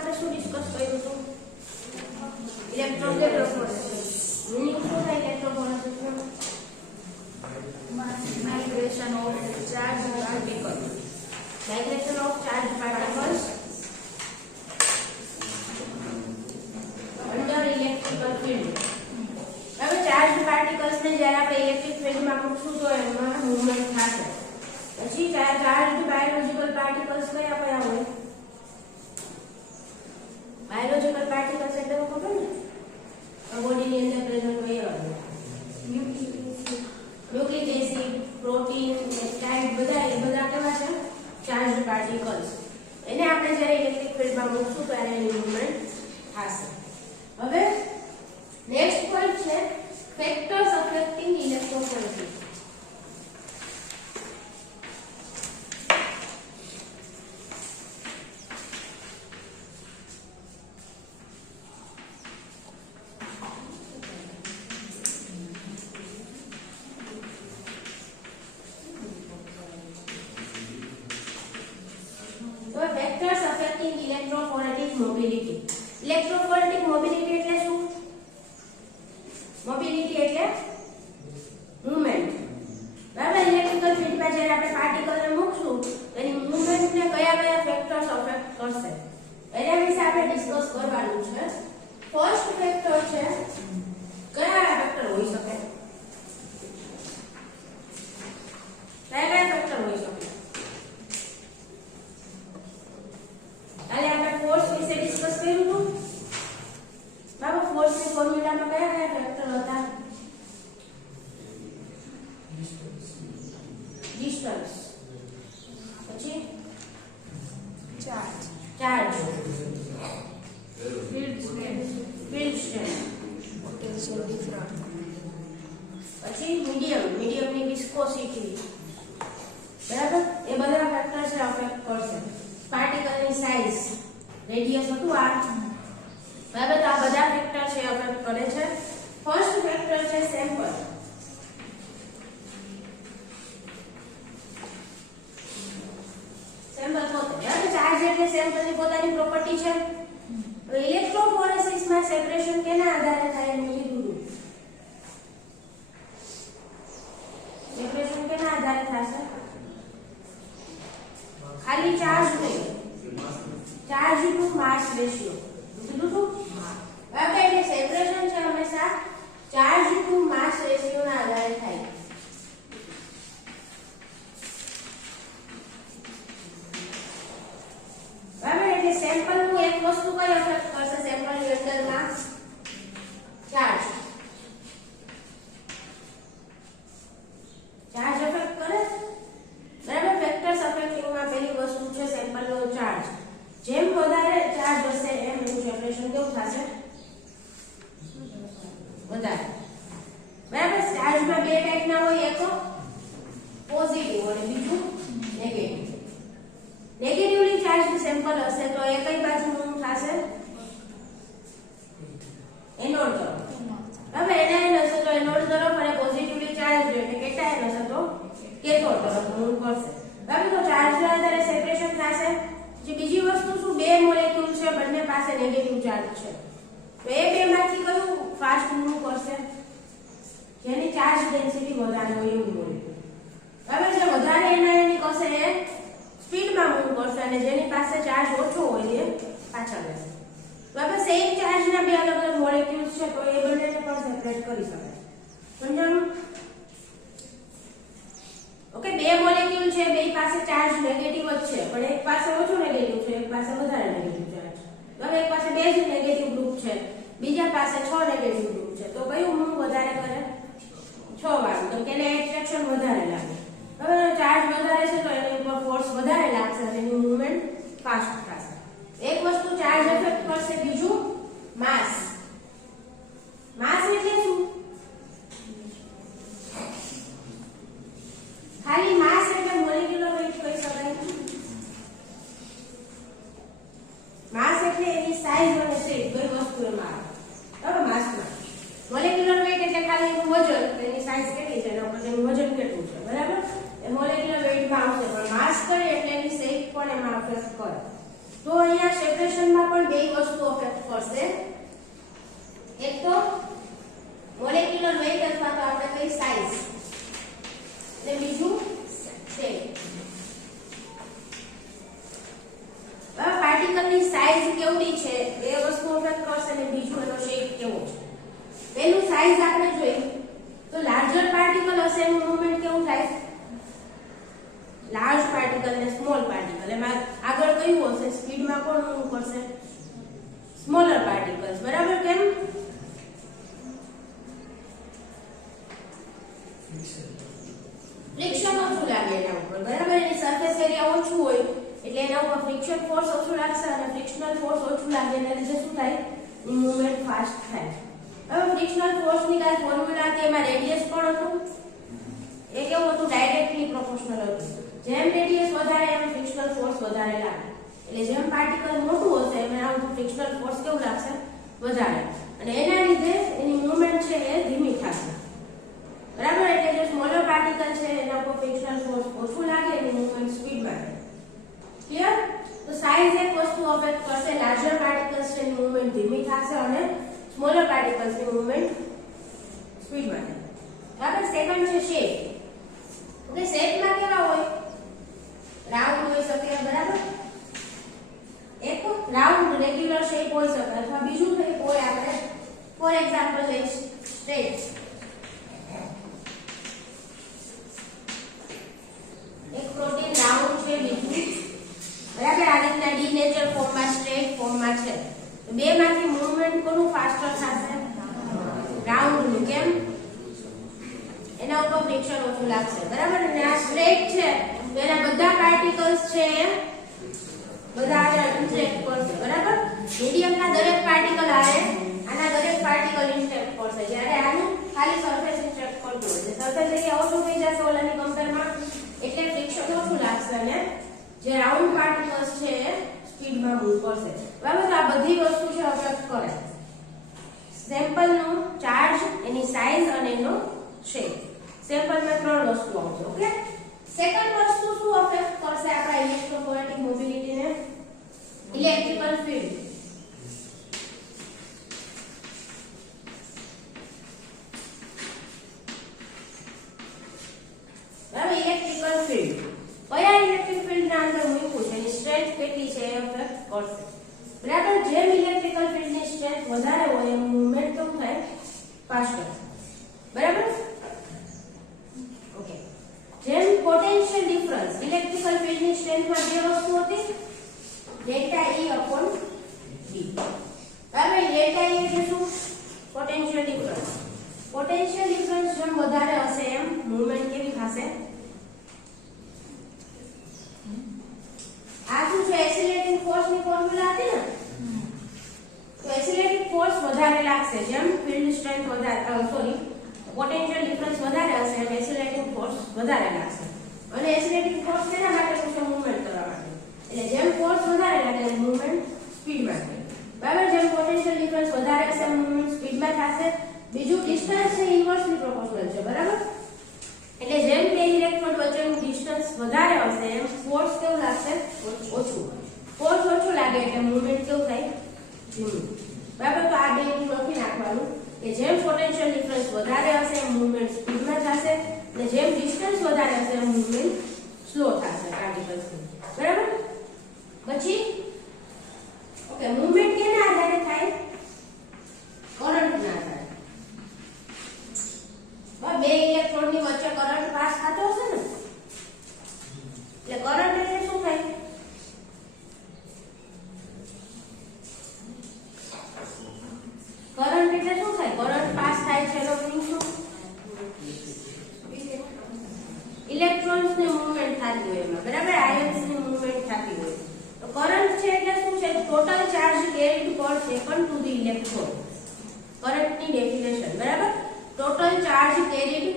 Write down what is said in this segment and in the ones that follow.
આપણે શું ડિસ્કસ કર્યું હતું? ઇલેક્ટ્રોફોરેસિસ. મીનિંગ શું થાય ઇલેક્ટ્રોફોરેસિસનો? Migration of charged particles. Migration of charged particles under electrical field. હવે ચાર્જ પાર્ટિકલ્સ ને જ્યારે આપણે ઇલેક્ટ્રિક ફિલ્ડમાં મૂકશું તો એમાં મૂવમેન્ટ થશે. પછી ચાર્જ બાયોલોજિકલ પાર્ટિકલ્સ કયા કયા હોય? બાયોલોજિકલ પાર્ટિકલ્સ એટલે ખબર ને બોડીની અંદર પ્રેઝન્ટ હોય એવા ન્યુક્લિક એસિડ, પ્રોટીન, પેપ્ટાઇડ બધા કેવા છે? Charge particles. એને આપણે જ્યારે ઇલેક્ટ્રિક ફિલ્ડમાં મૂકશું ત્યારે એની મૂવમેન્ટ થશે. હવે નેક્સ્ટ પોઈન્ટ છે factors affecting electrophoresis. Factors affecting electrophoretic mobility. Electrophoretic mobility એટલે શું? મોબિલિટી એટલે મૂવમેન્ટ. બરાબર. ઇલેક્ટ્રિકલ ફિલ્ડમાં જ્યારે આપણે પાર્ટિકલને મૂકશું એની મૂવમેન્ટને કયા કયા ફેક્ટર્સ અફેક્ટ કરશે એના વિશે આપણે ડિસ્કસ કરવાનું છે. ફર્સ્ટ ફેક્ટર છે કયા ફેક્ટર હોઈ શકે? કયા ફેક્ટર હોઈ શકે? કાલે આપણે ફોર્સ વિશે ડિસ્કસ કર્યું હતું. બરાબર. ફોર્સની ફોર્મ્યુલામાં કયા કયા ફેક્ટર હતા? ડિસ્ટન્સ, પછી Charge. Field strength, Potential difference. પછી મીડિયમની વિસ્કોસિટી. બરાબર. એ બધા ફેક્ટર્સ અફેક્ટ કરશે. પાર્ટિકલની સાઇઝ, રેડિયસ હતું આ. બરાબર. તો આ બધા ફેક્ટર છે અફેક્ટ કરે છે. ફર્સ્ટ ફેક્ટર છે સેમ્પલ. સેમ્પલ પોતે. બરાબર. ચાર્જ એટલે સેમ્પલની પોતાની પ્રોપર્ટી છે. ઇલેક્ટ્રોફોરેસિસમાં સેપરેશન કેના આધારે થાય એનું કીધું. સેપરેશન કેના આધારે થશે? ખાલી ચાર્જ નહીં, ચાર્જ ટુ માસ રેશિયો કીધું છું. બરાબર. એટલે સેપરેશન છે હંમેશા ચાર્જ ટુ માસ રેશિયો ના આધારે થાય. બરાબર. એટલે સેમ્પલ નું એક વસ્તુ કઈ અફેક્ટ કરશે? સેમ્પલ ની અંદરમાં ચાર્જ અફેક્ટ કરે. બરાબર. ફેક્ટર્સ અફેક્ટિંગમાં પહેલી વસ્તુ છે સેમ્પલ નો ચાર્જ. જેમ વધારે ચાર્જ હશે એમ એનું સેપરેશન કેવું થશે? વધારે. બરાબર. ચાર્જમાં બે ટાઈપના હોય, એક પોઝિટિવ અને બીજું નેગેટિવ. નેગેટિવલી ચાર્જડ સેમ્પલ હશે તો એ કઈ બાજુ મૂવ થશે? એનોડ તરફ. બરાબર. એનાયન હશે તો એનોડ તરફ, અને પોઝિટિવલી ચાર્જડ એટલે કેટાયન હશે તો કેથોડ તરફ મૂવ કરશે. બરાબર. તો ચાર્જના આધારે સેપરેશન થશે. જે બીજી વસ્તુ શું? બે મોલેક્યુલ છે, બંને પાસે નેગેટિવ ચાર્જ છે. તો એ બેમાંથી કયું ફાસ્ટ મૂવ કરશે? જેની ચાર્જ ડેન્સિટી વધારે હોય એવું મોલેક્યુલ. બરાબર. જે વધારે એનાયનિક હશે એ સ્પીડમાં મૂવ કરશે, અને જેની પાસે ચાર્જ ઓછો હોય એ પાછળ રહેશે. બરાબર. સેમ ચાર્જના બે અલગ અલગ મોલેક્યુલ્સ છે તો એ બંનેને પણ સેપરેટ કરી શકાય. સમજાણું? ઓકે. બે મોલેક્યુલ છે, બે પાસે ચાર્જ નેગેટિવ જ છે, પણ એક પાસે ઓછો નેગેટિવ છે, એક પાસે વધારે નેગેટિવ ચાર્જ. હવે એક પાસે બે જ નેગેટિવ ગ્રુપ છે, બીજા પાસે 6 નેગેટિવ ગ્રુપ છે, તો કયું મૂવ વધારે કરે? 6 વાળું. તો કેને એટ્રેક્શન વધારે લાગે. હવે ચાર્જ વધારે છે તો એની ઉપર ફોર્સ વધારે લાગશે અને એની મૂવમેન્ટ ફાસ્ટ થશે. એક વસ્તુ ચાર્જ અફેક્ટ કરશે, બીજું માસ. માસ એટલે શું? ખાલી માસ એટલે મોલેક્યુલર વેઇટ કહી શકાય. માસ એટલે એની સાઇઝ અને શેપ, કઈ વસ્તુ એમાં આવે. બરાબર. માસમાં મોલેક્યુલર વેઇટ એટલે ખાલી એનું વજન, એની સાઇઝ કેટલી છે, એના પર એનું વજન કેટલું છે. બરાબર. એ મોલેક્યુલર વેઇટમાં આવશે. પણ માસ કરે એટલે એની શેપ પણ એમાં અફેક્ટ કરે. તો અહીંયા સેપરેશનમાં પણ બે વસ્તુ અફેક્ટ કરશે. એક તો મોલેક્યુલર વેઇટ અથવા તો આપણે કઈ સાઈઝ અને બીજું શેપ. પાર્ટિકલની સાઈઝ કેવડી છે એ વસ્તુ અફેક્ટ કરશે અને બીજું એનો શેપ કેવો છે. પહેલું સાઈઝ આપણે જોઈએ તો લાર્જર પાર્ટિકલ હશે એનું મૂવમેન્ટ કેવું થાય? લાર્જ પાર્ટિકલ ને સ્મોલ પાર્ટિકલ. એમાં આગળ કયું હશે? સ્પીડમાં કોણ મૂવ કરશે? Smaller particles. બરાબર. કેમ? ફ્રિક્શન ઓછું લાગે એના ઉપર. બરાબર. એની સરફેસ એરિયા ઓછું હોય એટલે એના ઉપર ફ્રિક્શન ફોર્સ ઓછું લાગશે અને ફ્રિક્શનલ ફોર્સ ઓછું લાગે એના લીધે શું થાય? મૂવમેન્ટ ફાસ્ટ થાય. હવે ફ્રિક્શનલ ફોર્સ ની કાંઈ ફોર્મ્યુલા હતી, એમાં રેડિયસ પણ હતું. એ કેવું હતું? ડાયરેક્ટલી પ્રોપોર્શનલ હતું. જેમ રેડિયસ વધારે એમ ફ્રિક્શનલ ફોર્સ વધારે લાગે. એટલે જેમ પાર્ટિકલ મોટું હશે એમ આમ ફ્રિક્શનલ ફોર્સ કેવું લાગશે? વધારે. અને એના લીધે એની મૂવમેન્ટ છે એ ધીમી થશે. બરાબર. એટલે જે સ્મોલર પાર્ટિકલ છે એના ઉપર ફ્રિક્શનલ ફોર્સ ઓછું લાગે, એની મૂવમેન્ટ સ્પીડમાં થાય. ક્લિયર? તો સાઈઝ એક વસ્તુ અફેક્ટ કરશે. લાર્જર પાર્ટિકલ્સ ની મૂવમેન્ટ ધીમી થશે અને સ્મોલર પાર્ટિકલ્સ ની મૂવમેન્ટ સ્પીડમાં થાય. બરાબર. સેકન્ડ છે શેપ. ઓકે. શેપમાં કેવા હોય? રાઉન્ડ હોઈ શકે. બરાબર. એક રાઉન્ડ રેગ્યુલર શેપ હોઈ શકે અથવા બીજું કંઈ હોય. આપણે ફોર એક્ઝામ્પલ લઈશ સ્ટ્રેટ. એક પ્રોટીન રાઉન્ડ છે, બીજું બરાબર આ રીતના ડીનેચર ફોર્મમાં સ્ટ્રેટ ફોર્મમાં છે. બે માંથી મૂવમેન્ટ કોનું ફાસ્ટર થશે? રાઉન્ડ નું. કેમ? એના ઉપર ફ્રિક્શન ઓછું લાગશે. બરાબર. અને આ સ્ટ્રેટ છે તો એના બધા પાર્ટિકલ્સ છે બધા આને ઇન્ટરેક્ટ કરશે. બરાબર. મીડિયમના દરેક પાર્ટિકલ આના દરેક પાર્ટિકલ ઇન્ટરેક્ટ કરશે. જ્યારે આનું ખાલી સરફેસ ઇન્ટરેક્ટ કરતું હોય છે. સરફેસ એરિયા ઓછું થઈ જશે ઓલાની કમ્પેરમાં, એટલે ફ્રિક્શન ઓછું લાગશે અને જે રાઉન્ડ પાર્ટિકલ્સ છે એ સ્પીડમાં મૂવ કરશે. બરાબર. તો આ બધી વસ્તુ છે અફેક્ટ કરે. સેમ્પલનો ચાર્જ, એની સાઈઝ અને એનો શેપ. સેમ્પલમાં ત્રણ વસ્તુ આવશે. ઓકે. સેકન્ડ વસ્તુ શું અફેક્ટ કરશે આપણા ઇલેક્ટ્રોફોરેટિક મોબિલિટીને? Electrical field. બરાબર. ઇલેક્ટ્રિકલ ફીલ્ડ કયા ઇલેક્ટ્રિક ફીલ્ડના અંદર મૂક્યું છે, એની સ્ટ્રેન્થ કેટલી છે એ અફેક્ટ કરશે. બરાબર. જેમ ઇલેક્ટ્રિકલ ફીલ્ડની સ્ટ્રેન્થ વધારે હોય એમ મૂવમેન્ટ કેવું થાય? ફાસ્ટર. બરાબર. ઓકે. જેમ પોટેન્શિયલ ડિફરન્સ ઇલેક્ટ્રિકલ ફીલ્ડની સ્ટ્રેન્થમાં જે વસ્તુ હતી ડેલ્ટા E અપોન d. બરાબર. ડેલ્ટા E એટલે શું? Potential difference. પોટેન્શિયલ ડિફરન્સ જેમ વધારે હશે એમ મૂવમેન્ટ કેવી થશે? આ શું છે? એક્સિલરેટિંગ ફોર્સ ની ફોર્મ્યુલા હતી ને, તો એક્સિલરેટિંગ ફોર્સ વધારે લાગશે જેમ ફીલ્ડ સ્ટ્રેન્થ વધારે પોટેન્શિયલ ડિફરન્સ વધારે હશે એમ એક્સિલરેટિંગ ફોર્સ વધારે લાગશે. અને એક્સિલરેટિંગ ફોર્સ કેના માટે છે? મૂવમેન્ટ કરવા માટે. એટલે જેમ ફોર્સ વધારે લાગે એમ મૂવમેન્ટ સ્પીડમાં થાય. બરાબર. જેમ પોટેન્શિયલ ડિફરન્સ વધારે હશે એમ મૂવમેન્ટ સ્પીડમાં થશે. બીજું ડિસ્ટન્સ છે ઇન્વર્સલી પ્રોપોર્શનલ છે. બરાબર. એટલે જેમ બે ઇલેક્ટ્રોડ વચ્ચેનું ડિસ્ટન્સ વધારે હશે એમ ફોર્સ કેવું લાગશે? ઓછું. ફોર્સ ઓછું લાગે એટલે મૂવમેન્ટ કેવું થાય? ધીમું. બરાબર. તો આ બે લખી નાખવાનું કે જેમ પોટેન્શિયલ ડિફરન્સ વધારે હશે એમ મૂવમેન્ટ સ્પીડમાં થશે અને જેમ ડિસ્ટન્સ વધારે હશે એમ મૂવમેન્ટ સ્લો થશે પાર્ટિકલ્સની. બરાબર. પછી ઓકે. મૂવમેન્ટ કેના આધારે થાય? કરંટના આધારે. બે ઇલેક્ટ્રોનની વચ્ચે કરંટ પાસ થતો હશે ને, એટલે કરંટ એટલે શું થાય? કરંટ એટલે શું થાય? કરંટ પાસ થાય છે એનો મીનિંગ શું? ઇલેક્ટ્રોન્સ ની મૂવમેન્ટ થતી હોય એમાં. બરાબર. આયન્સ ની મૂવમેન્ટ થતી હોય. તો કરંટ છે એટલે શું છે? ટોટલ ચાર્જ કેરીડ પર સેકન્ડ ટુ ધ ઇલેક્ટ્રોન. કરંટની ડેફિનેશન. બરાબર. ટોટલ ચાર્જ કેરીડ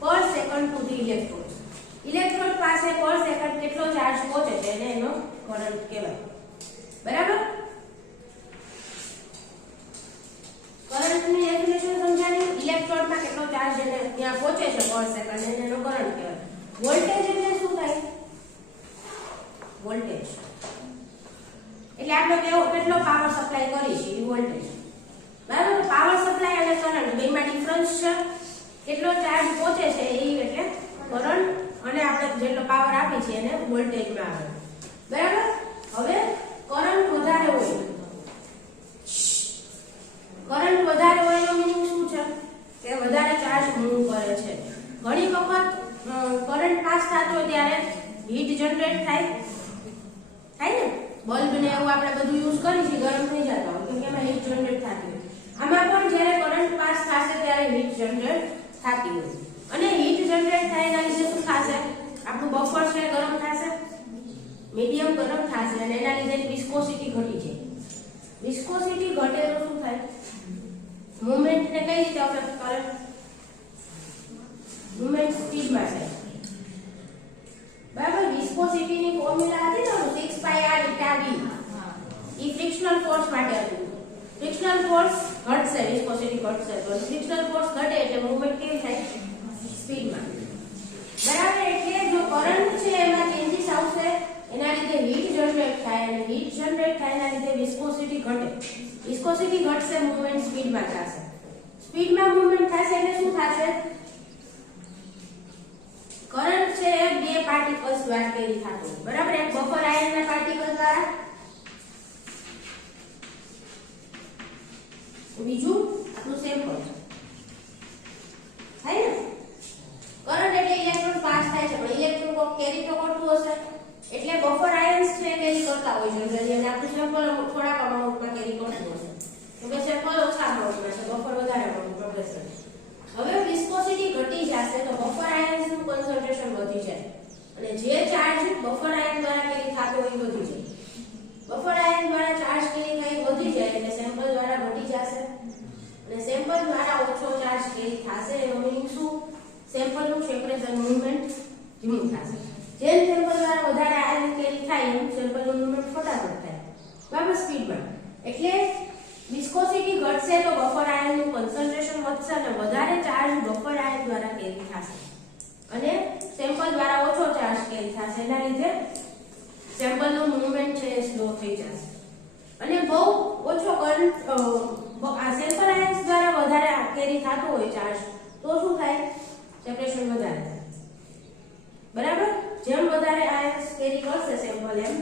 પર second to the electron. Electron પાસે પર સેકન્ડ કેટલો ચાર્જ પહોંચે છે એને એનો કરંટ કહેવાય. બરાબર. કરંટની ડેફિનેશન સમજાણી. ઇલેક્ટ્રોડમાં કેટલો ચાર્જ એને ત્યાં પહોંચે છે પર સેકન્ડ એને એનો કરંટ કહેવાય. વોલ્ટેજ એટલે શું થાય? વોલ્ટેજ કેટલો પાવર સપ્લાય કરી છે એ વોલ્ટેજ, બરાબર. પાવર સપ્લાય અને કરંટ બેમાં ડિફરન્સ છે, કેટલો ચાર્જ પહોંચે છે એ એટલે કરંટ અને આપણે જેટલો પાવર આપી છે એને વોલ્ટેજમાં આવે, બરાબર. હવે કરંટ વધારે હોય, કરંટ વધારે હોય એનો મીનિંગ શું છે કે વધારે ચાર્જ મૂવ કરે છે. ઘણી વખત કરંટ પાસ થતો હોય ત્યારે હીટ જનરેટ થાય ને, બલ્બ ને એવું આપણે બધું યુઝ કરી છે, ગરમ થઈ જતા હોય કેમ કે એમાં હીટ જનરેટ થતી હોય. આમાં પણ જ્યારે કરંટ પાસ થશે ત્યારે હીટ જનરેટ થતી હોય અને હીટ જનરેટ થાય એના લીધે શું થશે, આપણું બફર છે ગરમ થશે, મીડિયમ ગરમ થશે અને એના લીધે વિસ્કોસિટી ઘટી જાય. વિસ્કોસિટી ઘટે તો શું થાય, મૂવમેન્ટ ને કઈ રીતે અફેક્ટ કરે, મૂવમેન્ટ સ્પીડમાં થાય, બરાબર. વિસ્કોસિટી ની ફોર્મ્યુલા હતી ને 6 પાઈ r ઇટા v, ઈ ફ્રિક્શનલ ફોર્સ માટે હતું. ફ્રિક્શનલ ફોર્સ ઘટશે, વિસ્કોસિટી ઘટશે, તો ફ્રિક્શનલ ફોર્સ ઘટે એટલે મૂવમેન્ટ કેવી થાય, સ્પીડમાં, બરાબર. એટલે જો કરંટ છે એમાં ચેન્જીસ આવશે, એના લીધે હીટ જનરેટ થાય અને હીટ જનરેટ થાય એના લીધે વિસ્કોસિટી ઘટે, વિસ્કોસિટી ઘટશે, મૂવમેન્ટ સ્પીડમાં થશે, સ્પીડમાં મૂવમેન્ટ થશે એટલે શું થશે, કરંટ છે એ બે પાર્ટિકલ્સ દ્વારા કેરી થતો, બરાબર. એક બફર આયનના પાર્ટિકલ દ્વારા, બીજું આપણું સેમ્પલ થાય ને. કરંટ એટલે ઇલેક્ટ્રોન પાસ થાય છે, પણ ઇલેક્ટ્રોન કો કેરી તો કરતું હશે એટલે બફર આયન્સ છે કેરી કરતા હોય જનરલી, અને આપણું સેમ્પલ થોડાક અમાઉન્ટમાં કેરી કરતું હશે, તો કે સેમ્પલ ઓછા અમાઉન્ટમાં છે, બફર વધારે અમાઉન્ટમાં રહેશે. હવે વિસ્કોસિટી ઘટી જશે તો બફર આયન્સ નું કોન્સન્ટ્રેશન વધી જાય અને જે ચાર્જ બફર આયન દ્વારા કેરી થતો હોય વધી જાય. બફર આયન દ્વારા ચાર્જ કેરી થાય વધી જાય એટલે સેમ્પલ દ્વારા ઘટી જશે અને સેમ્પલ દ્વારા ઓછો ચાર્જ કેરી થશે. એનો મીનિંગ શું, સેમ્પલ નું સેપરેશન મૂવમેન્ટ ધીમું થશે. જેમ સેમ્પલ દ્વારા વધારે આયન કેરી થાય એમ સેમ્પલ નું મૂવમેન્ટ ફટાફટ થાય, બરાબર, સ્પીડમાં. એટલે વિસ્કોસિટી ઘટશે તો બફર આયન નું કોન્સન્ટ્રેશન વધશે અને વધારે ચાર્જ બફર આયન દ્વારા કેરી થશે અને સેમ્પલ દ્વારા ઓછો ચાર્જ કેરી થશે, એના લીધે સેમ્પલ નું મૂવમેન્ટ છે સ્લો થઈ જશે અને બહુ ઓછો કરંટ સેમ્પલ આયન્સ દ્વારા વધારે કેરી થતો હોય ચાર્જ તો શું થાય, સેપરેશન વધારે થાય, બરાબર. જેમ વધારે આયન્સ કેરી કરશે સેમ્પલ એમ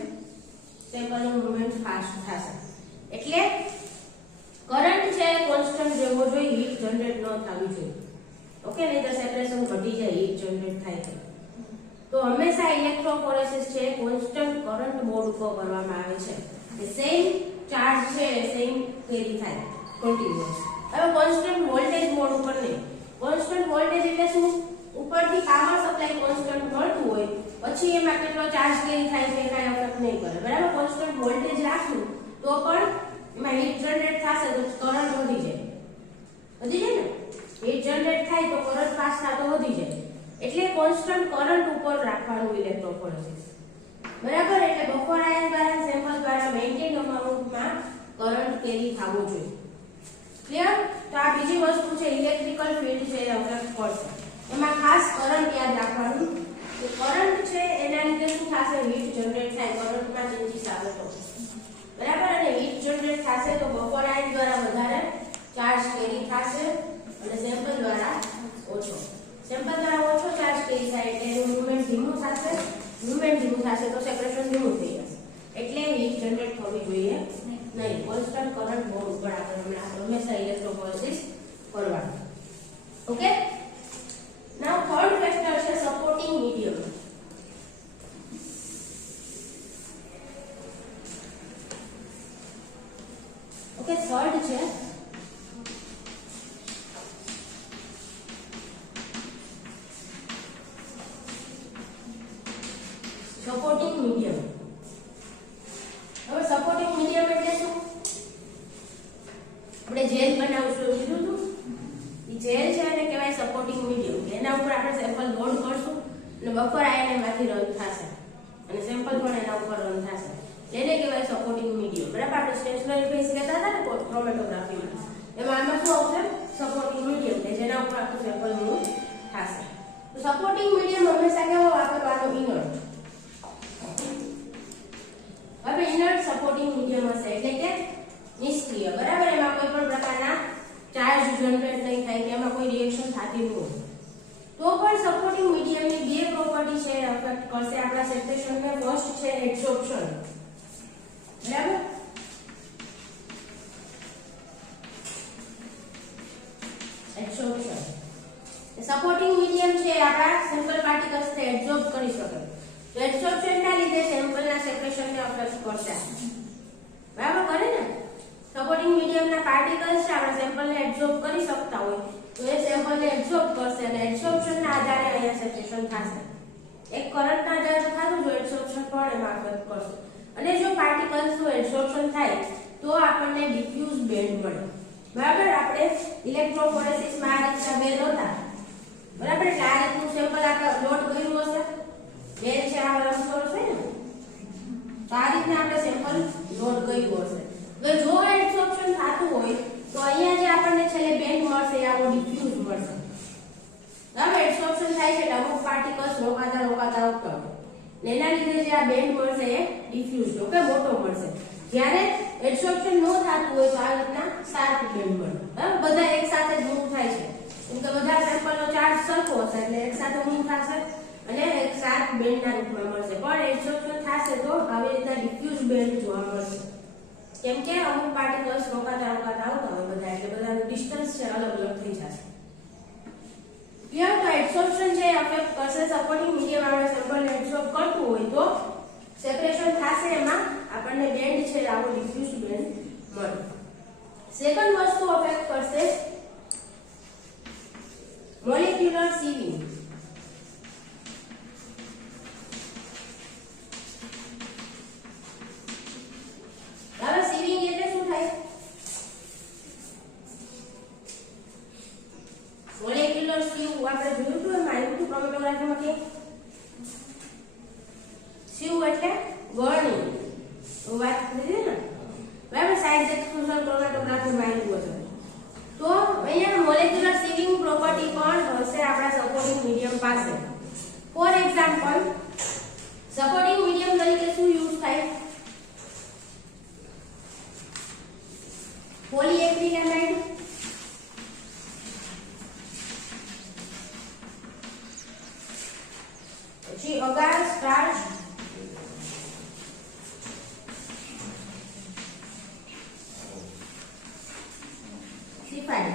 સેમ્પલ નું મૂવમેન્ટ ફાસ્ટ થશે. એટલે કરંટ છે કોન્સ્ટન્ટ રહેવો જોઈએ, હીટ જનરેટ ન થવી જોઈએ, ઓકે, નહીં તો સેપરેશન ઘટી જાય, હીટ જનરેટ થાય તો હંમેશા ઇલેક્ટ્રોફોરેસિસ છે કોન્સ્ટન્ટ કરંટ મોડ ઉપર કરવામાં આવે છે કે સેમ ચાર્જ છે સેમ કેરી થાય કન્ટીન્યુઅસ. હવે કોન્સ્ટન્ટ વોલ્ટેજ મોડ ઉપર નહીં, કોન્સ્ટન્ટ વોલ્ટેજ એટલે શું, ઉપરથી પાવર સપ્લાય કોન્સ્ટન્ટ મળતું હોય પછી એમાં કેટલો ચાર્જ કેરી થાય છે કાંઈ અફેક્ટ નહીં કરે, બરાબર. કોન્સ્ટન્ટ વોલ્ટેજ રાખશું તો પણ એમાં હીટ જનરેટ થશે તો કરંટ વધી જાય ને, હીટ જનરેટ થાય તો કરંટ પાસ થતો વધી જાય. એટલે કોન્સ્ટન્ટ કરંટ ઉપર રાખવાનું ઇલેક્ટ્રોફોરેસિસ, બરાબર. એટલે બફર આયન દ્વારા સેમ્પલ દ્વારા મેઇન્ટેન અમાઉન્ટમાં કરંટ કેરી થવો જોઈએ, ક્લિયર. તો આ બીજી વસ્તુ છે, ઇલેક્ટ્રિકલ ફીલ્ડ છે એ અફેક્ટ કરશે. એમાં ખાસ કરંટ યાદ રાખવાનું કે કરંટ છે એના લીધે શું થશે, હીટ જનરેટ થાય, કરંટમાં ચેન્જીસ આવે તો, બરાબર. અને હીટ જનરેટ થશે તો બફર આયન દ્વારા વધારે ચાર્જ કેરી થશે અને સેમ્પલ દ્વારા ઓછો, સેમ્પલ દ્વારા ઓછો ચાર્જ કેરી થાય એટલે એનું મૂવમેન્ટ ધીમું થશે, મૂવમેન્ટ ધીમું થશે તો સેપરેશન ધીમું થઈ જશે. એટલે હીટ જનરેટ થવી જોઈએ નહીં. કોન્સ્ટન્ટ કરંટ મોડ ઉપર આપણે હંમેશા ઇલેક્ટ્રોફોરેસિસ કરવાનું, ઓકે. નાઉ થર્ડ ફેક્ટર છે સપોર્ટિંગ મીડિયમ. ઓકે, થર્ડ છે સપોર્ટિંગ મીડિયમ. હવે સપોર્ટિંગ મીડિયમ એટલે શું, આપણે જેલ બનાવશું એવું કીધું હતું, એ જેલ છે એને કહેવાય સપોર્ટિંગ મીડિયમ. એના ઉપર આપણે સેમ્પલ લોડ કરશું અને બફર આયન એમાંથી રન થશે અને સેમ્પલ પણ એના ઉપર રન થશે, એને કહેવાય સપોર્ટિંગ મીડિયમ, બરાબર. આપણે સ્ટેશનરી ફેસ કહેતા હતા ને ક્રોમેટોગ્રાફીમાં, એમાં આમાં શું આવશે, સપોર્ટિંગ મીડિયમ કે જેના ઉપર આપણું સેમ્પલ મૂવ થશે. તો સપોર્ટિંગ મીડિયમ હંમેશા કેવો વાપરવાનો, ઇનર્ટ. હવે ઇનર્ટ સપોર્ટિંગ મીડિયમ હશે એટલે કે નિષ્ક્રિય, બરાબર, એમાં કોઈ પણ પ્રકારના ચાર્જ જનરેટ નહીં થાય કે એમાં કોઈ રિએક્શન થતી ન હોય. તો પણ સપોર્ટિંગ મીડિયમની બે પ્રોપર્ટી છે અફેક્ટ કરશે આપણા સેપરેશનને. ફર્સ્ટ છે એડસોર્પ્શન, બરાબર. એડસોર્પ્શન સપોર્ટિંગ મીડિયમ છે આપણા સિમ્પલ પાર્ટિકલ્સને એબ્સોર્બ કરી શકે. તો એડસોર્પ્શનના લીધે સેમ્પલના સેપરેશનને અફેક્ટ કરશે, બરાબર કરે ને. સપોર્ટિંગ મીડિયમના પાર્ટિકલ્સ છે આપણા સેમ્પલને એબ્સોર્બ કરી શકતા હોય તો એ સેમ્પલને એબ્સોર્બ કરશે અને એડસોર્પ્શનના આધારે અહીંયા સેપરેશન થશે. એક કરંટના આધારે થતું જો એડસોર્પ્શન પણ એમાં અફેક્ટ કરશે. અને જો પાર્ટિકલ્સનું એડસોર્પ્શન થાય તો આપણને ડિફ્યુઝ બેન્ડ મળે, બરાબર. આપણે ઇલેક્ટ્રોફોરેસિસમાં આ રીતના બેન્ડ હતા, બરાબર. એટલે આ રીતનું સેમ્પલ આપણે લોડ કર્યું હશે, બેન્ડ છે આ રસ્તો છે ને, તો આ રીતના આપણે સેમ્પલ લોડ કર્યું હશે. હવે જો એડસોર્પ્શન થતું હોય તો અહીંયા જે આપણને છેલ્લે બેન્ડ મળશે એ આવો ડિફ્યુઝ મળશે, બરાબર. એડસોર્પ્શન થાય છે એટલે અમુક પાર્ટિકલ્સ રોકાતા રોકાતા આવતા હોય ને એના લીધે જે આ બેન્ડ મળશે એ ડિફ્યુઝ કે મોટો મળશે. જ્યારે એડસોર્પ્શન ન થતું હોય તો આ રીતના શાર્પ બેન્ડ મળે, બરાબર. બધા એક સાથે જ મૂવ થાય છે કેમ કે બધા સેમ્પલનો ચાર્જ સરખો હશે એટલે એક સાથે મૂવ થશે અને એક શાર્પ બેન્ડના રૂપમાં મળશે. પણ એડસોર્પ્શન થશે તો આવી રીતના ડિફ્યુઝ બેન્ડ જોવા મળશે કેમ કે અમુક પાર્ટિકલ્સ રોકાતા રોકાતા આવતા હોય બધા એટલે બધાનું ડિસ્ટન્સ છે અલગ અલગ થઈ જશે. ક્લિયર? તો એડસોર્પ્શન છે અફેક્ટ કરશે સપોર્ટિંગ મીડિયમ આપણા સેમ્પલને એબ્સોર્બ કરતું હોય તો સેપરેશન થશે, એમાં આપણને બેન્ડ છે આવો ડિફ્યુઝ બેન્ડ મળે. સેકન્ડ વસ્તુ અફેક્ટ કરશે મોલેક્યુલર સીવિંગ. હવે સીવિંગ એટલે શું થાય? મોલેક્યુલર સીવ આપણે જોયું હતું એમાં આવ્યું હતું ક્રોમેટોગ્રાફીમાં કે સીવ એટલે ગળણી, વાત કરી ને, બરાબર. સાઇઝ એક્સક્લુઝન ક્રોમેટોગ્રાફીમાં આવ્યું છે. તો અહીંયા મોલેક્યુલર સીવિંગ પ્રોપર્ટી પણ હશે આપણા સપોર્ટિંગ મીડિયમ પાસે. ફોર એક્ઝામ્પલ સપોર્ટિંગ મીડિયમ તરીકે શું યુઝ થાય? પોલીએક્રિલેમાઇડ, પછી અગાર સ્ટાર્ચ, સિફાઇડ.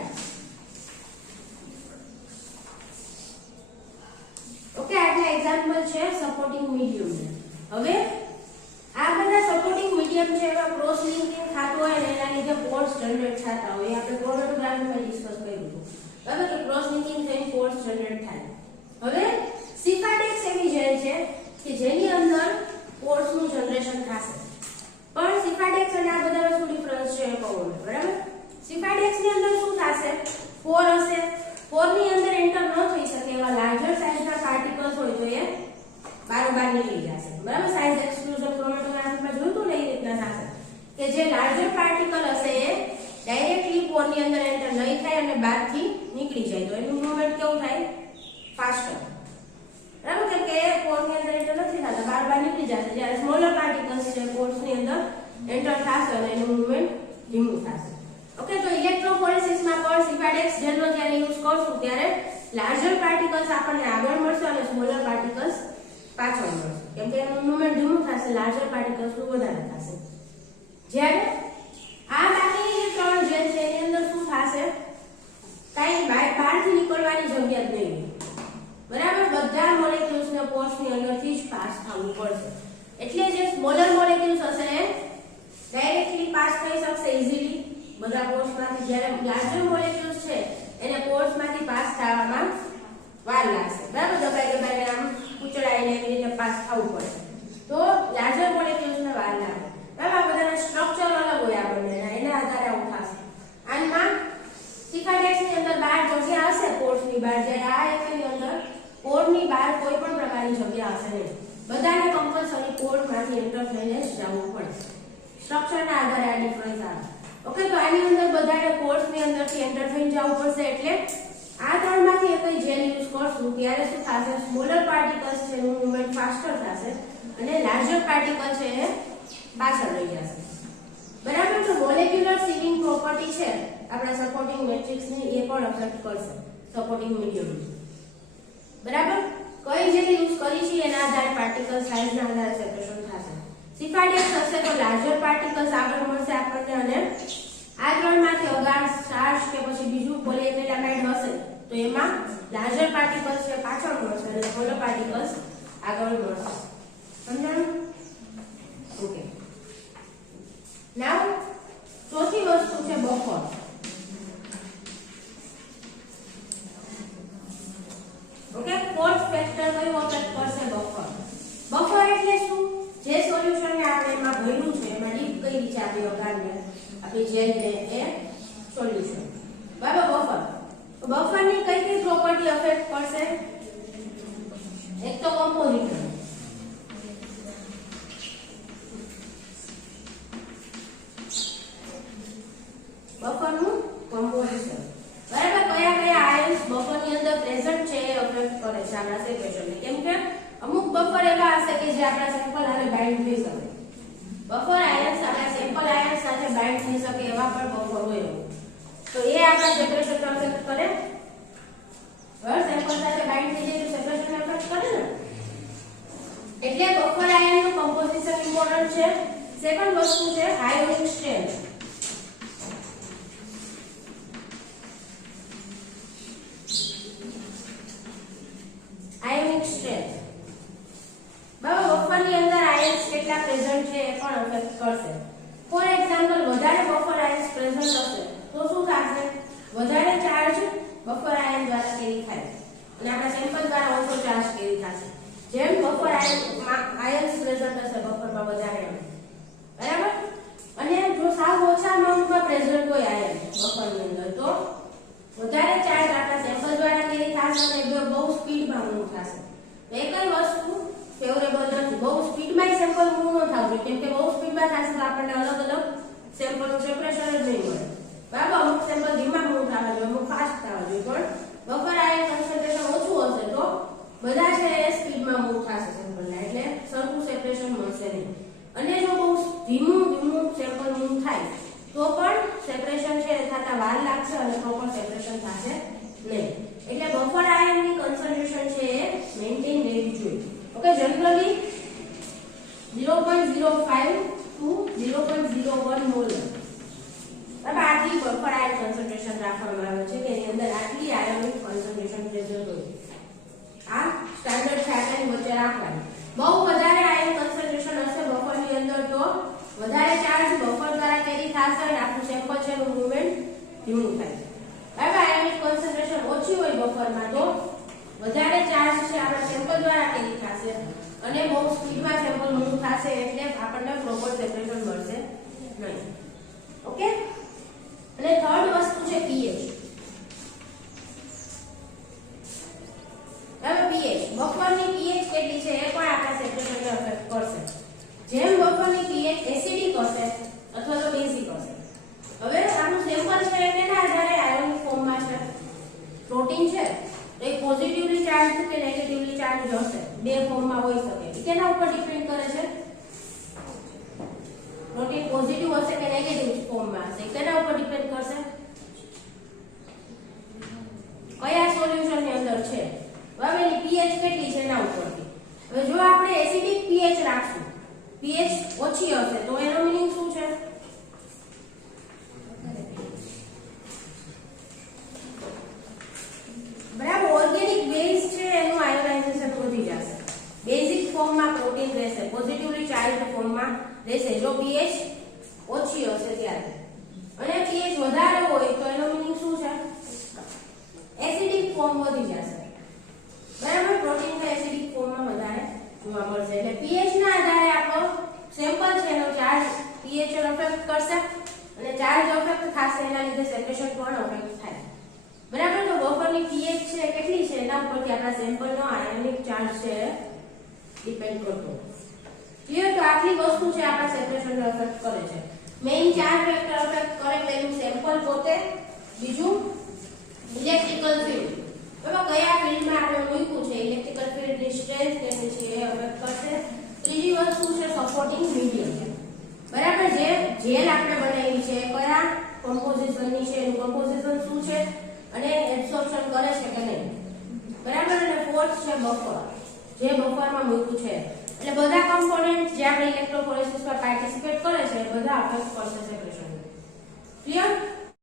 ઓકે, આટલા એક્ઝામ્પલ છે સપોર્ટિંગ મીડિયમ. હવે આ બધા સપોર્ટિંગ મીડિયમ છે એમાં ક્રોસ લિંકિંગ થતું હોય ને એના લીધે પોર્સ જનરેટ થતા હોય. આપણે ક્રોમેટોગ્રાફીમાં ડિસ્કસ કર્યું હતું, બરાબર, કે ક્રોસ લિંકિંગ થઈને પોર્સ જનરેટ થાય. હવે સિફાઇડેક્સ એવી જેલ છે કે જેની અંદર પોર્સનું જનરેશન થશે. પણ સિફાઇડેક્સ અને આ બધાનો શું ડિફરન્સ છે એ કહું, બરાબર. સિફાઇડેક્સ ની અંદર શું થશે? પોર હશે, પોરની અંદર એન્ટર ન થઈ શકે એવા લાર્જર સાઇઝના પાર્ટિકલ્સ હોય તો એ બારોબાર નીકળી જશે, બરાબર. સાઇઝ એક્સક્લુઝન ક્રોમેટોગ્રાફીમાં જોયું તો એ રીતના થશે કે જે લાર્જર પાર્ટિકલ હશે એ ડાયરેક્ટલી પોરની અંદર એન્ટર નહીં થાય અને બહારથી નીકળી જાય તો એનું મૂવમેન્ટ કેવું થાય? ફાસ્ટર, બરાબર. કેમ કે પોરની અંદર એન્ટર નથી થતા, બારોબાર નીકળી જશે. જ્યારે સ્મોલર પાર્ટિકલ્સ છે પોર્સની અંદર એન્ટર થશે અને એનું મૂવમેન્ટ ધીમું થશે. ઓકે, તો ઇલેક્ટ્રોફોરેસિસમાં પણ સિફાઇડેક્સ જેલનો જ્યારે યુઝ કરશું ત્યારે લાર્જર પાર્ટિકલ્સ આપણને આગળ મળશે અને સ્મોલર પાર્ટિકલ્સ પાછળ મળશે કેમ કે એનું મૂવમેન્ટ ધીમું થશે, લાર્જર પાર્ટિકલ્સનું વધારે થશે. જ્યારે આ બાકીની જે ત્રણ જેલ છે એની અંદર શું થશે? કાંઈ બહારથી નીકળવાની જરૂરિયાત નહીં હોય, બરાબર. બધા મોલેક્યુલ્સને પોર્સની અંદરથી જ પાસ થવું પડશે. એટલે જે સ્મોલર મોલેક્યુલ્સ હશે એ ડાયરેક્ટલી પાસ થઈ શકશે ઇઝીલી બધા પોર્સમાંથી. જ્યારે લાર્જર મોલેક્યુલ્સ છે એને પોર્સમાંથી પાસ થવામાં વાર લાગશે, બરાબર. દબાઈને આમ કૂચડાઈને એવી રીતે પાસ થવું પડે તો લાર્જર મોલેક્યુલ્સને વાર લાગે, બરાબર. આ બધાના સ્ટ્રક્ચર અલગ હોય આપણને એના આધારે આવું થશે. આમાં સિફાઇડેક્સની અંદર બહાર જગ્યા હશે પોર્સની બહાર, જ્યારે આ એકની અંદર પોરની બહાર કોઈ પણ પ્રકારની જગ્યા હશે નહીં. બધાને કમ્પલસરી પોરમાંથી એન્ટર થઈને જ જવું પડે. સ્ટ્રક્ચરના આધારે આ ડિફરન્સ આવે. ઓકે, તો આની અંદર બધાને પોર્સની અંદરથી એન્ટર થઈને જવું પડશે. એટલે આ ત્રણમાંથી એકઈ જેલ યુઝ કરશું ત્યારે શું થશે? સ્મોલર પાર્ટિકલ્સ છે એનું મૂવમેન્ટ ફાસ્ટર થશે અને લાર્જર પાર્ટિકલ છે એ પાછળ લઈ જશે બરાબર તો મોલેક્યુલર સીલિંગ પ્રોપર્ટી છે આપણા સપોર્ટિંગ મેટ્રિક્સ ની એ પણ અફેક્ટ કરશે સપોર્ટિંગ મીડિયમ બરાબર કઈ જેલ યુઝ કરી છે એના આધારે પાર્ટિકલ સાઇઝ ના આધારે સેપરેશન થશે સિફાઇડેક્સ હશે તો લાર્જર પાર્ટિકલ્સ આગળ મળશે આપણને અને આ ત્રણમાંથી અગાર સ્ટાર્ચ કે પછી બીજું પોલીએક્રિલામાઇડ હશે તો એમાં લાર્જર પાર્ટિકલ્સ છે પાછળ મળશે અને સ્મોલર પાર્ટિકલ્સ આગળ મળશે સમજાયું ઓકે નાઉ ચોથી વસ્તુ છે બફર ઓકે ફોર્થ ફેક્ટર કયું અફેક્ટ કરશે બફર એટલે શું જે સોલ્યુશન ને આપણે એમાં ભર્યું છે એમાં ડીપ કરી છે આપણી અગારને આપણી જેલ ને એ સોલ્યુશન બરાબર બફર ની કઈ કઈ પ્રોપર્ટી અફેક્ટ કરશે એક તો કમ્પોઝિશન બફર નું કમ્પોઝિશન બરાબર કયા કયા આયન્સ બફર ની અંદર પ્રેઝન્ટ છે એ અફેક્ટ કરે છે આપણા સેપરેશન ને કેમ કે અમુક બફર એવા હશે કે જે આપણા સેમ્પલ સાથે બાઇન્ડ થઈ શકે બફર આયન્સ આપણા સેમ્પલ આયન્સ સાથે બાઇન્ડ થઈ શકે એવા પણ બફર હોય તો એ આપણા સેપરેશન ને અફેક્ટ કરે બરાબર સેમ્પલ સાથે બાઇન્ડ થઈ જાય તો સેપરેશન ને અફેક્ટ કરે ને એટલે બફર આયન નું કમ્પોઝિશન ઇમ્પોર્ટન્ટ છે સેકન્ડ વસ્તુ છે આયોનિક સ્ટ્રેન્થ આયોનિક સ્ટ્રેન્થ બરાબર બફર ની અંદર આયન્સ કેટલા પ્રેઝન્ટ છે એ પણ અફેક્ટ કરશે ફોર એક્ઝામ્પલ વધારે બફર આયન્સ પ્રેઝન્ટ હશે તો શું થશે વધારે ચાર્જ બફર આયન દ્વારા કેરી થાય અને આપણા સેમ્પલ દ્વારા ઓછો ચાર્જ કેરી થશે જેમ બફર આયન્સ પ્રેઝન્ટ હશે બફરમાં વધારે બરાબર અને જો સાવ ઓછા અમાઉન્ટમાં પ્રેઝન્ટ હોય આયન બફરની અંદર તો વધારે ચાર્જ આપણા સેમ્પલ દ્વારા કેરી થશે અને બહુ સ્પીડમાં મૂવ થશે એક જ વસ્તુ ફેવરેબલ નથી બહુ સ્પીડમાં સેમ્પલ મૂવ ન થવું જોઈએ કેમ કે બહુ સ્પીડમાં થશે તો આપણને અલગ અલગ સેમ્પલનું સેપરેશન જ નહીં મળે બરાબર અમુક સેમ્પલ ધીમા મૂવ થવા જોઈએ અમુક ફાસ્ટ થવા જોઈએ પણ બફર આયન કોન્સન્ટ્રેશન ઓછું હશે તો બધા છે એ સ્પીડમાં મૂવ થશે સેમ્પલના એટલે સરખું સેપરેશન મળશે નહીં અને જો બહુ ધીમું સેમ્પલ મૂવ થાય તો પણ સેપરેશન છે થતા વાર લાગશે અને પ્રોપર સેપરેશન થશે નહીં એટલે બફર આયનની કોન્સન્ટ્રેશન છે એ મેન્ટેન રહેવી જોઈએ ઓકે જનરલી 0.05 to 0.01 મોલર अब आटली बफर आयन कंसंट्रेशन રાખવામાં આવે છે કે એની અંદર આટલી આયોનિક કોન્સન્ટ્રેશન પ્રેઝન્ટ હોય આ સ્ટાન્ડર્ડ છે આટલી વચ્ચે રાખવાની બહુ વધારે આયન કોન્સન્ટ્રેશન હશે બફરની અંદર તો વધારે ચાર્જ બફર દ્વારા કેરી થશે અને આપણું સેમ્પલ છે નું મૂવમેન્ટ ધીમું થાય હવે આયોનિક કોન્સન્ટ્રેશન ઓછી હોય બફરમાં તો વધારે ચાર્જ છે આપણા સેમ્પલ દ્વારા કેરી થશે અને બહુ સ્પીડમાં સેમ્પલ મૂવ થશે એટલે આપણને પ્રોપર સેપરેશન મળશે નહીં ઓકે અને થર્ડ વસ્તુ છે pH હવે pH બફરની pH કેટલી છે એ પણ આપણા સેપરેશનને અફેક્ટ કરશે જેમ બફરની pH એસિડિક હશે અથવા તો બેઝિક હશે હવે આપણું સેમ્પલ છે કેના આધારે આયોનિક ફોર્મમાં છે પ્રોટીન છે તો એ પોઝિટિવલી ચાર્જ કે નેગેટિવલી ચાર્જ હશે બે ફોર્મમાં હોઈ શકે કેના ઉપર ડિપેન્ડ કરે છે પ્રોટીન પોઝિટિવ હશે કે નેગેટિવ ફોર્મમાં હશે કેના ઉપર ડિપેન્ડ કરશે કયા સોલ્યુશન ની અંદર છે હવે એની pH કેટલી છે એના ઉપરથી હવે જો આપણે એસિડિક pH રાખશું pH ઓછી હશે તો એનો મીનિંગ શું છે બરાબર ઓર્ગેનિક બેઝ છે એનું આયોનાઇઝેશન વધી જશે બેઝિક ફોર્મમાં પ્રોટીન રહેશે પોઝિટિવલી ચાર્જ્ડ ફોર્મમાં રહેશે જો pH ઓછી હશે ત્યારે અને pH વધારે હોય તો એનો મીનિંગ શું છે એસિડિક ફોર્મ વધી જશે બરાબર પ્રોટીન ને એસિડિક ફોર્મમાં વધારે જોવા મળશે એટલે pH ના આધારે આપણો સેમ્પલ છે એનો ચાર્જ pH ને અફેક્ટ કરશે અને ચાર્જ અફેક્ટ થશે એના લીધે સેપરેશન પણ અફેક્ટ થાય બરાબર તો બફરની pH છે કેટલી છે એના ઉપરથી આપણા સેમ્પલનો આયોનિક ચાર્જ છે ડિપેન્ડ કરતો ક્લિયર તો આટલી વસ્તુ છે આપણા સેપરેશનને અફેક્ટ કરે છે મેઇન ચાર ફેક્ટર અફેક્ટ કરે પહેલું સેમ્પલ પોતે બીજું ઇલેક્ટ્રિકલ ફીલ્ડ હવે કયા ફીલ્ડમાં આપણે મૂક્યું છે ઇલેક્ટ્રિકલ ફીલ્ડની સ્ટ્રેન્થ કેટલી છે એ અફેક્ટ કરશે ત્રીજી વસ્તુ છે સપોર્ટિંગ મીડિયમ બરાબર. જે જેલ આપણે બનાવી છે કયા કમ્પોઝિશનની છે, એનું કમ્પોઝિશન શું છે અને એબ્સોર્પ્શન કરે છે કે નહીં. બરાબર. અને ફોર્થ છે બફર, જે બફરમાં મૂક્યું છે. એટલે બધા કમ્પોનન્ટ જે આપણે ઇલેક્ટ્રોફોરેસિસમાં પાર્ટિસિપેટ કરે છે એ બધા અફેક્ટ કરશે સેપરેશન. ક્લિયર?